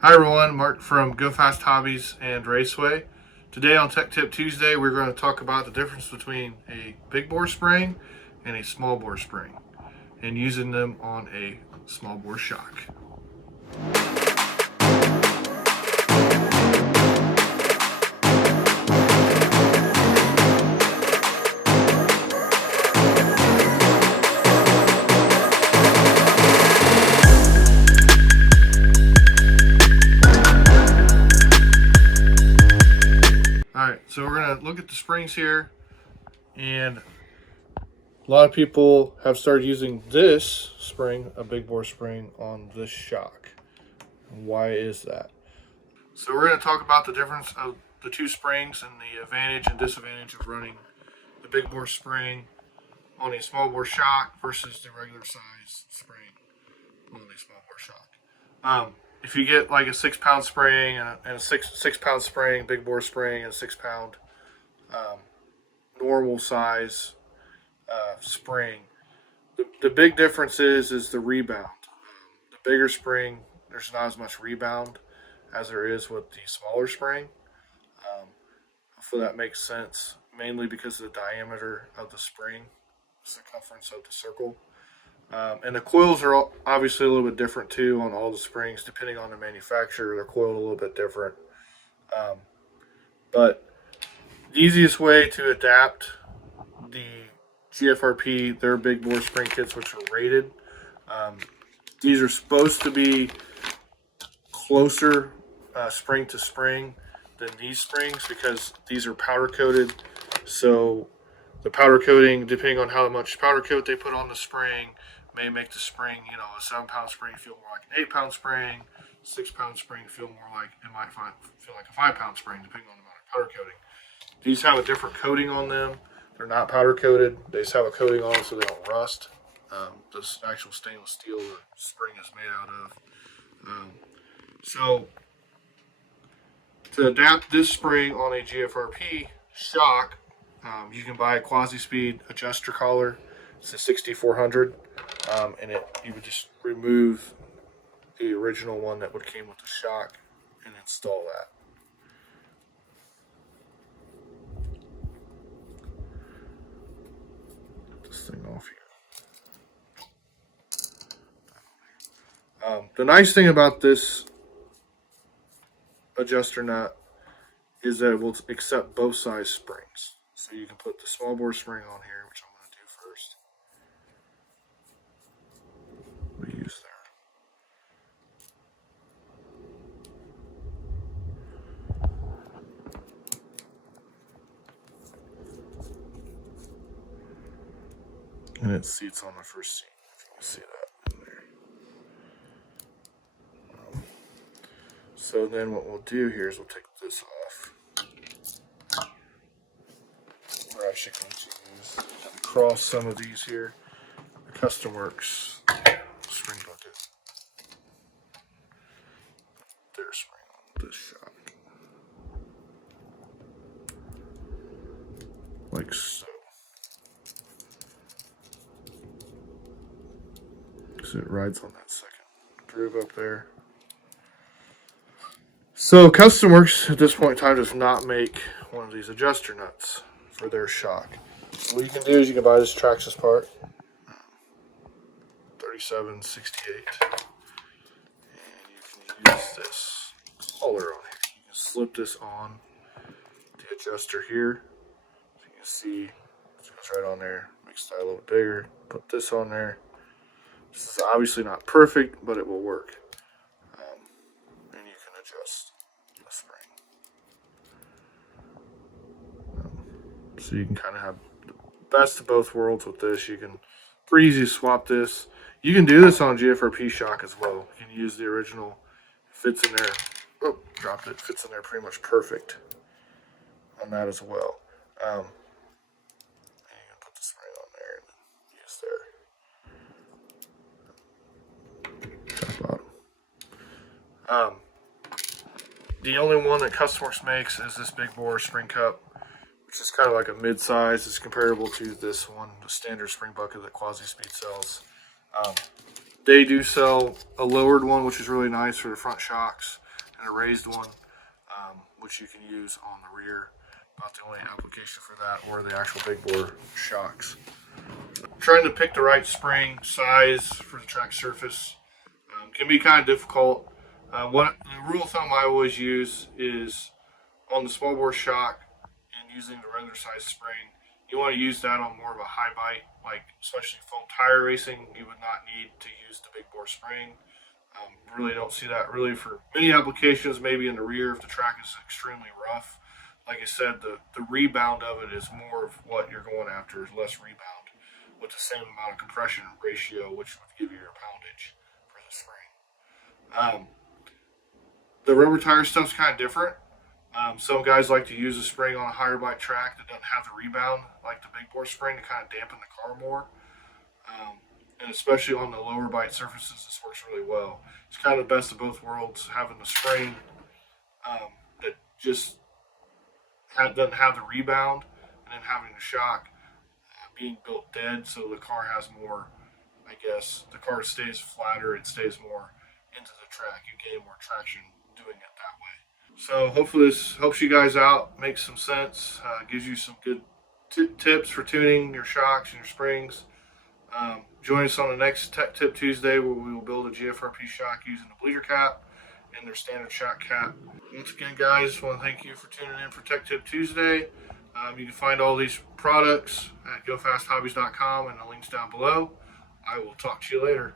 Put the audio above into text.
Hi everyone, Mark from Go Fast Hobbies and Raceway. Today on Tech Tip Tuesday, we're going to talk about the difference between a big bore spring and a small bore spring and using them on a small bore shock. Alright, so we're going to look at the springs here, and a lot of people have started using this spring, a big bore spring, on this shock. Why is that? So we're going to talk about the difference of the two springs and the advantage and disadvantage of running the big bore spring on a small bore shock versus the regular size spring on a small bore shock. If you get like a 6 pound spring and a six pound spring, big bore spring, and a 6 pound um, normal size spring, the big difference is the rebound. The bigger spring, there's not as much rebound as there is with the smaller spring. Um, Hopefully that makes sense. Mainly because of the diameter of the spring, circumference of the circle. And the coils are obviously a little bit different too on all the springs, depending on the manufacturer. They're coiled a little bit different. Um, but the easiest way to adapt the GFRP, their big bore spring kits, which are rated, um, these are supposed to be closer spring to spring than these springs because these are powder coated. So the powder coating, depending on how much powder coat they put on the spring, may make the spring, a 7 pound spring feel more like an 8 pound spring, 6 pound spring feel more like feel like a 5 pound spring, depending on the amount of powder coating. These have a different coating on them. They're not powder coated. They just have a coating on them so they don't rust. This actual stainless steel the spring is made out of. So to adapt this spring on a GFRP shock, you can buy a quasi-speed adjuster collar. It's a 6400, and you would just remove the original one that would came with the shock and install that. Get this thing off here. The nice thing about this adjuster nut is that it will accept both size springs. So you can put the small bore spring on here, which I'm going to do first. We use there. And it seats on the first seat, if you can see that in there. So then what we'll do here is we'll take this off. We're actually going to use cross some of these here. The Custom Works spring bucket. Their spring on this shock. Like so. So it rides on that second groove up there. So Custom Works at this point in time does not make one of these adjuster nuts for their shock. So what you can do is you can buy this Traxxas part, 3768, and you can use this collar on here. You can slip this on the adjuster here. So you can see it goes right on there. Makes the die a little bit bigger. Put this on there. This is obviously not perfect, but it will work. And you can adjust the spring. So you can kind of have the best of both worlds with this. You can pretty easy swap this. You can do this on GFRP shock as well. You can use the original. It fits in there. Oh, dropped it. Fits in there pretty much perfect on that as well. And you can put the spring on there and use there. Top bottom. The only one that Customworks makes is this big bore spring cup, which is kind of like a mid-size. It's comparable to this one, the standard spring bucket that Quasi Speed sells. They do sell a lowered one, which is really nice for the front shocks. and a raised one, which you can use on the rear. About the only application for that, or the actual big bore shocks. Trying to pick the right spring size for the track surface can be kind of difficult. What the rule of thumb I always use is on the small bore shock and using the regular size spring. You want to use that on more of a high bite, like especially foam tire racing. You would not need to use the big bore spring. Really don't see that really for many applications. Maybe in the rear if the track is extremely rough. Like I said, the rebound of it is more of what you're going after, is less rebound with the same amount of compression ratio, which would give you your poundage for the spring. Um, the rubber tire stuff's kind of different. Some guys like to use a spring on a higher bike track that doesn't have the rebound like the big bore spring to kind of dampen the car more. And especially on the lower bite surfaces, this works really well. It's kind of the best of both worlds, having the spring that just doesn't have the rebound, and then having the shock being built dead, so the car has more. I guess the car stays flatter, it stays more into the track. You gain more traction doing it that way. So hopefully this helps you guys out, makes some sense, gives you some good tips for tuning your shocks and your springs. Join us on the next Tech Tip Tuesday where we will build a GFRP shock using the bleeder cap and their standard shock cap. Once again, guys, I want to thank you for tuning in for Tech Tip Tuesday. You can find all these products at gofasthobbies.com and the links down below. I will talk to you later.